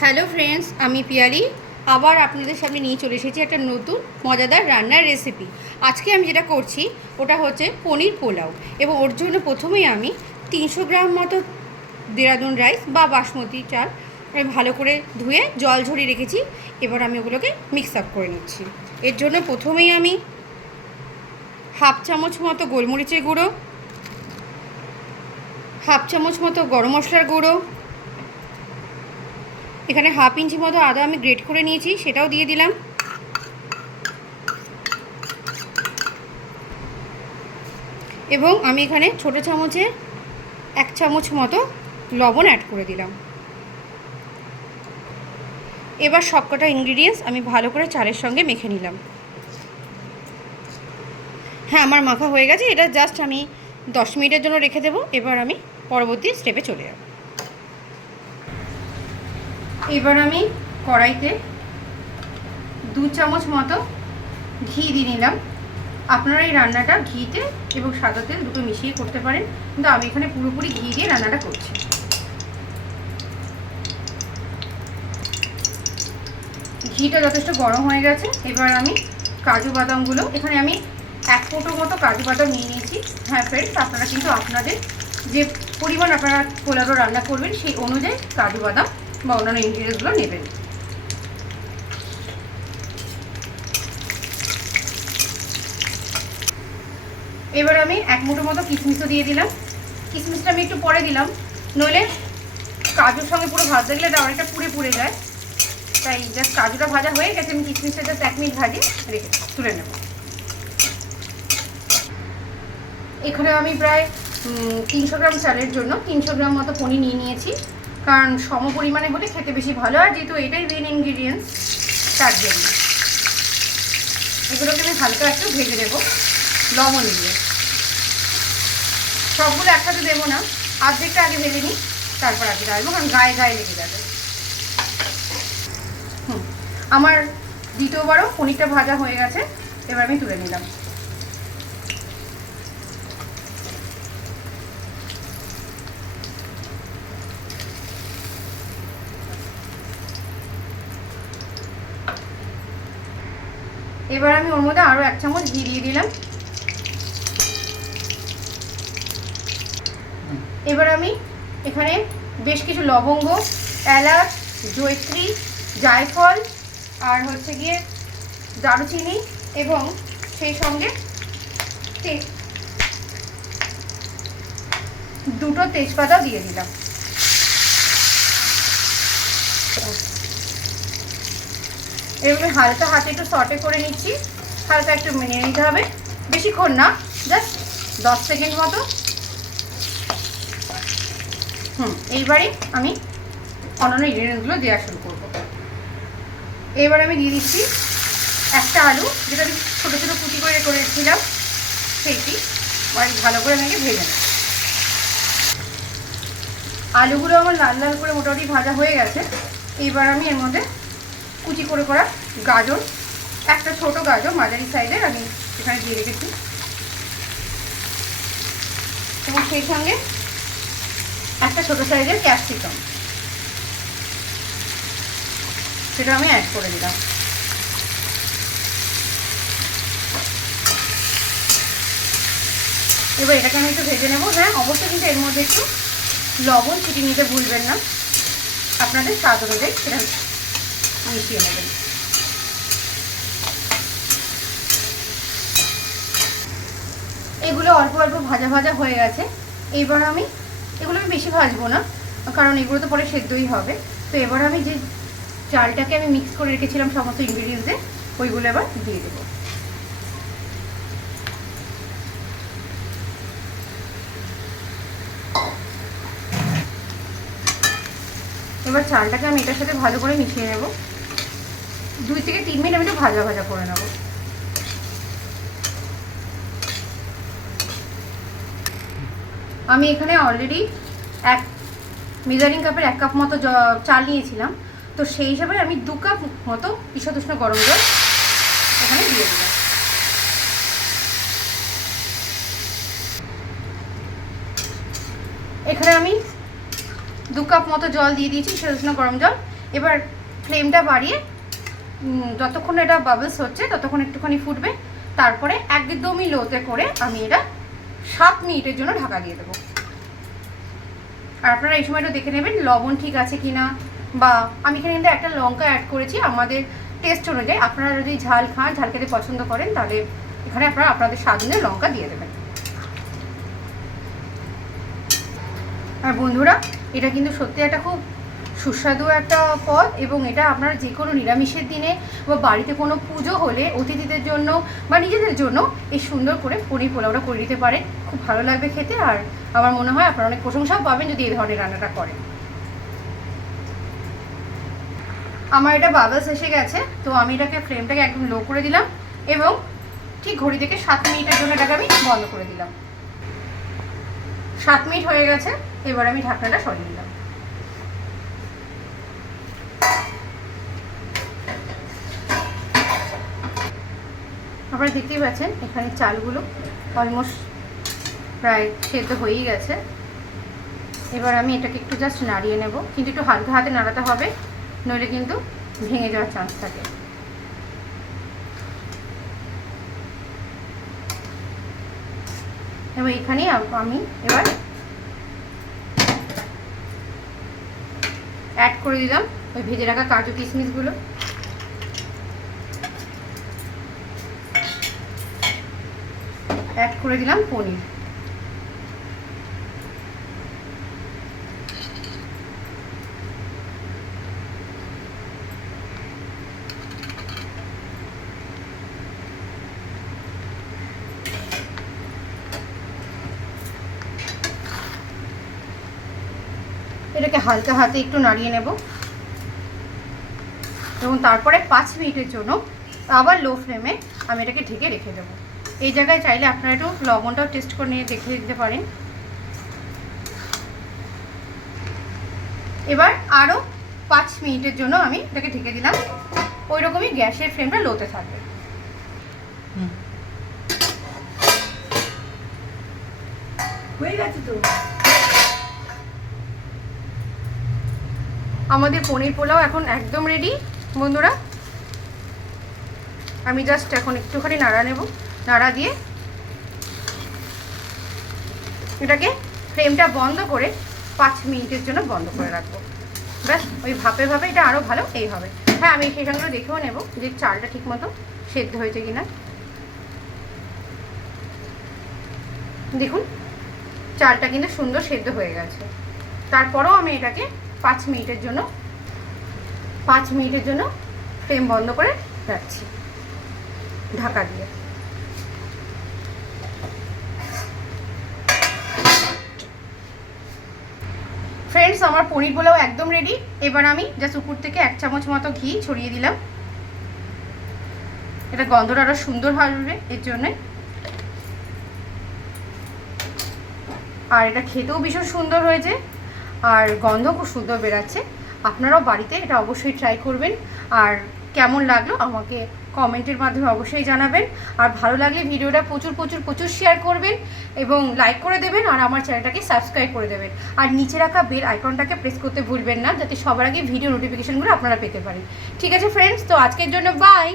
Hello friends, আমি পিয়ালি আবার আপনাদের সামনে নিয়ে চলে এসেছি একটা নতুন মজাদার রান্নার রেসিপি। আজকে আমি যেটা করছি ওটা হচ্ছে পনির পোলাও, এবং ওর জন্য প্রথমেই আমি 300 গ্রাম মতো দেরাদুন রাইস বা বাসমতি চাল আমি ভালো করে ধুয়ে জল ঝরিয়ে রেখেছি। এবার আমি ওগুলোকে মিক্স আপ করে নিচ্ছি। এর জন্য প্রথমেই আমি হাফ চামচ মতো গোলমরিচের গুঁড়ো, হাফ চামচ মতো গরম মশলার গুঁড়ো, এখানে হাফ ইঞ্চি মতো আদা আমি গ্রেট করে নিয়েছি, সেটাও দিয়ে দিলাম। এবং আমি এখানে ছোটো চামচে 1 চামচ মতো লবণ অ্যাড করে দিলাম। এবার সবকটা ইনগ্রিডিয়েন্টস আমি ভালো করে চালের সঙ্গে মেখে নিলাম। হ্যাঁ, আমার মাখা হয়ে গেছে। এটা জাস্ট আমি 10 মিনিটের জন্য রেখে দেবো। এবার আমি পরবর্তী স্টেপে চলে যাব। এবার আমি কড়াইতে 2 চামচ মতো ঘি দিয়ে নিলাম। আপনারা এই রান্নাটা ঘিতে এবং সাদা তেল দুটো মিশিয়ে করতে পারেন, কিন্তু আমি এখানে পুরোপুরি ঘি দিয়ে রান্নাটা করছি। ঘিটা যথেষ্ট গরম হয়ে গেছে। এবার আমি কাজু বাদামগুলো, এখানে আমি 1 মুঠো মতো কাজু বাদাম নিয়ে নিয়েছি। হ্যাঁ ফ্রেন্ডস, আপনারা কিন্তু আপনাদের যে পরিমাণ আপনারা পোলাও রান্না করবেন সেই অনুযায়ী কাজু বাদাম বা অন্যান্য ইনগ্রিডিয়েন্টসগুলো নেবেন। এবার আমি 1 মুঠো মতো কিশমিশও দিয়ে দিলাম। কিশমিশটা আমি একটু পরে দিলাম, নইলে কাজুর সঙ্গে পুরো ভাজতে গেলে এটা অনেকটা পুড়ে পুড়ে যায়। তাই জাস্ট কাজুটা ভাজা হয়ে গেছে, আমি কিশমিশটা জাস্ট 1 মিনিট ভাজি রেখে তুলে নেব। এখানে আমি প্রায় 300 গ্রাম চালের জন্য 300 গ্রাম মতো পনির নিয়ে নিয়েছি, কারণ সম পরিমাণে হলে খেতে বেশি ভালো হয়, যেহেতু এটাই মেন ইনগ্রিডিয়েন্টস তার জন্য। এগুলোকে আমি হালকা একটু ভেজে দেবো লবণ দিয়ে। সবগুলো একসাথে দেবো না, অর্ধেকটা আগে ভেজে নিই, তারপর আগে ডালবো, কারণ গায়ে গায়ে লেগে যাবে। আমার দ্বিতীয়বারও পনিরটা ভাজা হয়ে গেছে। এবার আমি তুলে নিলাম। এবার আমি ওর মধ্যে আরও 1 চামচ ঘি দিয়ে দিলাম। এবার আমি এখানে বেশ কিছু লবঙ্গ, এলাচ, জয়ত্রী, জায়ফল আর হচ্ছে গিয়ে দারুচিনি এবং সেই সঙ্গে 2টো তেজপাতা দিয়ে দিলাম। এগুলো হালকা হাতে একটু সটে করে নিচ্ছি। হালকা একটু মেনে নিতে হবে, বেশিক্ষণ না, জাস্ট 10 সেকেন্ড মতো। এইবারে আমি অন্যান্য ইনগ্রিডিয়েন্টসগুলো দেওয়া শুরু করবো। এবার আমি দিয়ে দিচ্ছি একটা আলু, যেটা আমি ছোটো ছোটো কুচি করে করেছিলাম সেইটি। ভালো করে আমাকে ভেজে নেব। আলুগুলো আমার লাল লাল করে মোটামুটি ভাজা হয়ে গেছে। এইবার আমি এর মধ্যে কুচি করে করা গাজর, একটা ছোট গাজর মাঝারি সাইজের আমি এখানে দিয়ে রেখেছি, এবং সেই সঙ্গে একটা ছোট সাইজের ক্যাপসিকাম, সেটা আমি অ্যাড করে দিলাম। এবার এটাকে আমি একটু ভেজে নেবো। হ্যাঁ, অবশ্যই কিন্তু এর মধ্যে একটু লবণ ছিটিয়ে নিতে ভুলবেন না, আপনাদের স্বাদ অনুযায়ী সেটা মিশিয়ে নেবেন। এগুলো অল্প অল্প ভাজা ভাজা হয়ে গেছে। এইবার আমি এগুলো বেশি ভাজবো না, কারণ এগুলো তো পরে সেদ্ধই হবে। তো এবার আমি যে চালটাকে আমি মিক্স করে রেখেছিলাম সমস্ত ইনগ্রিডিয়েন্টস দিয়ে, ওইগুলো এবার দিয়ে দেবো। এবার চালটাকে আমি এটার সাথে ভালো করে মিশিয়ে নেব। 2 থেকে 3 মিনিট আমি একটু ভাজা ভাজা করে নেব। আমি এখানে অলরেডি মেজারিং কাপের 1 কাপ মতো চাল নিয়েছিলাম, তো সেই হিসাবে আমি 2 কাপ মতো ঈষৎ উষ্ণ গরম জল এখানে দিয়ে দিলাম। এখানে আমি 2 কাপ মতো জল দিয়ে দিয়েছি, ঈষৎ উষ্ণ গরম জল। এবার ফ্লেমটা বাড়িয়ে যতক্ষণ এটা বাবলস হচ্ছে ততক্ষণ একটুখানি ফুটবে, তারপরে একদমই লোতে করে আমি এটা 7 মিনিটের জন্য ঢাকা দিয়ে দেবো। আর আপনারা এই সময়টা দেখে নেবেন লবণ ঠিক আছে কিনা, বা আমি এখানে কিন্তু একটা লঙ্কা অ্যাড করেছি আমাদের টেস্ট অনুযায়ী। আপনারা যদি ঝাল খান, ঝাল খেতে পছন্দ করেন, তাহলে এখানে আপনারা আপনাদের স্বাদ অনুযায়ী লঙ্কা দিয়ে দেবেন। আর বন্ধুরা, এটা কিন্তু সত্যি একটা খুব সুস্বাদু একটা পদ, এবং এটা আপনারা যে কোনো নিরামিষের দিনে বা বাড়িতে কোনো পুজো হলে অতিথিদের জন্য বা নিজেদের জন্য এই সুন্দর করে পনির পোলাওটা করে দিতে পারেন। খুব ভালো লাগবে খেতে, আর আমার মনে হয় আপনারা অনেক প্রশংসাও পাবেন যদি এই ধরনের রান্নাটা করেন। আমার এটা বাবলস এসে গেছে, তো আমি এটাকে ফ্লেমটাকে একদম লো করে দিলাম এবং ঠিক ঘড়ি থেকে 7 মিনিটের জন্য এটাকে আমি বন্ধ করে দিলাম। 7 মিনিট হয়ে গেছে, এবার আমি ঢাকনাটা সরিয়ে দিলাম। আপনারা দেখতেই পাচ্ছেন এখানে চালগুলো অলমোস্ট প্রায় সেদ্ধ হয়েই গেছে। এবার আমি এটাকে একটু জাস্ট নাড়িয়ে নেব, কিন্তু একটু হালকা হাতে নাড়াতে হবে, নইলে কিন্তু ভেঙে যাওয়ার চান্স থাকে। এবার এখানেই আমি এবার অ্যাড করে দিলাম ওই ভেজে রাখা কাজু কিশমিশগুলো। অ্যাড করে দিলাম পনির। এটাকে হালকা হাতে একটু নাড়িয়ে নেব এবং তারপরে 5 মিনিটের জন্য আবার লো ফ্লেমে আমি এটাকে ঢেকে রেখে দেবো। এই জায়গায় চাইলে আপনারা একটু লবণটাও টেস্ট করে নিয়ে দেখে দিতে পারেন। এবার আরও 5 মিনিটের জন্য আমি এটাকে ঢেকে দিলাম। ওই রকমই গ্যাসের ফ্লেমটা লোতে থাকবে। হয়ে গেছে তো আমাদের পনির পোলাও এখন একদম রেডি বন্ধুরা। আমি জাস্ট এখন একটুখানি নাড়া নেব, নাড়া দিয়ে এটাকে ফ্লেমটা বন্ধ করে 5 মিনিটের জন্য বন্ধ করে রাখবো। ব্যাস, ওই ভাপে ভাপে এটা আরও ভালো এই হবে। হ্যাঁ, আমি সেই সঙ্গে দেখেও নেব যে চালটা ঠিক মতো সেদ্ধ হয়েছে কিনা। দেখুন চালটা কিন্তু সুন্দর সেদ্ধ হয়ে গেছে। তারপরেও আমি এটাকে 5 মিনিটের জন্য ফ্লেম বন্ধ করে রাখছি ঢাকা দিয়ে। ফ্রেন্ডস, আমার পনির পোলাও একদম রেডি। এবার আমি জাস্ট উপর থেকে 1 চামচ মতো ঘি ছড়িয়ে দিলাম। এটা গন্ধটা আরও সুন্দর হবে এর জন্যে, আর এটা খেতেও ভীষণ সুন্দর হয়েছে আর গন্ধ খুব সুন্দর বেরাচ্ছে। আপনারাও বাড়িতে এটা অবশ্যই ট্রাই করবেন, আর কেমন লাগলো আমাকে কমেন্টের মাধ্যমে অবশ্যই জানাবেন। আর ভালো লাগলে ভিডিওটা প্রচুর শেয়ার করবেন এবং লাইক করে দেবেন, আর আমার চ্যানেলটাকে সাবস্ক্রাইব করে দেবেন। আর নিচে রাখা বেল আইকনটাকে প্রেস করতে ভুলবেন না, যাতে সবার আগে ভিডিও নোটিফিকেশনগুলো আপনারা পেতে পারেন। ঠিক আছে ফ্রেন্ডস, তো আজকের জন্য বাই।